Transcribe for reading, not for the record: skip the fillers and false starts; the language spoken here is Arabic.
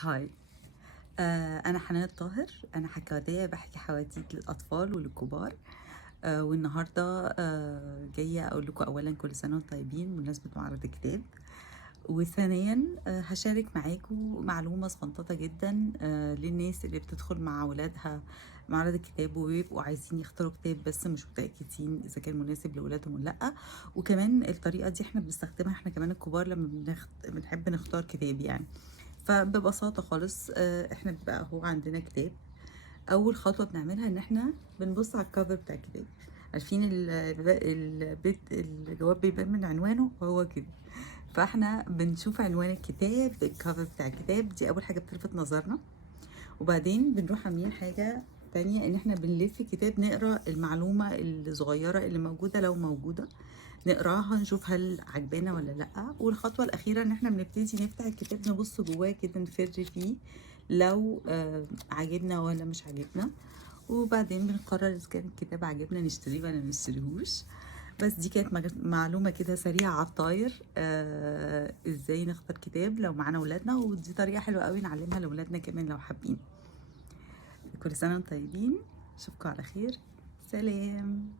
هاي. أنا حنان الطاهر. أنا حكواتية بحكي حواديت للأطفال وللكبار. والنهاردة جاية أقول لكم أولا كل سنة وانتم طيبين بمناسبة معرض الكتاب. وثانيا هشارك معاكم معلومة صغنططة جدا للناس اللي بتدخل مع ولادها معرض الكتاب وبيبقوا عايزين يختاروا كتاب بس مش متأكدين إذا كان مناسب لولادهم ولا لأ. وكمان الطريقة دي احنا بنستخدمها احنا كمان الكبار لما بنحب نختار كتاب يعني. فببساطة خالص احنا بيبقى هو عندنا كتاب. اول خطوة بنعملها ان احنا بنبص على الكفر بتاع الكتاب. عارفين الجواب بيبان من عنوانه وهو كده. فاحنا بنشوف عنوان الكتاب، الكفر بتاع الكتاب دي اول حاجة بتلفت نظرنا. وبعدين بنروح عاملين حاجة تانية ان احنا بنلف الكتاب نقرا المعلومة الصغيرة اللي موجودة لو موجودة، نقراها نشوف هل عجبانا ولا لأ. والخطوة الأخيرة إن احنا بنبتدي نفتح الكتاب نبص جواه كده نفر فيه لو عجبنا ولا مش عجبنا. وبعدين بنقرر إذا كان الكتاب عجبنا نشتريه ولا نشتريهوش. بس دي كانت معلومة كده سريعة على الطاير، ازاي نختار كتاب لو معانا ولادنا، ودي طريقة حلوة قوي نعلمها لولادنا كمان لو حابين. كل سنة وانتم طيبين، اشوفكم على خير. سلام.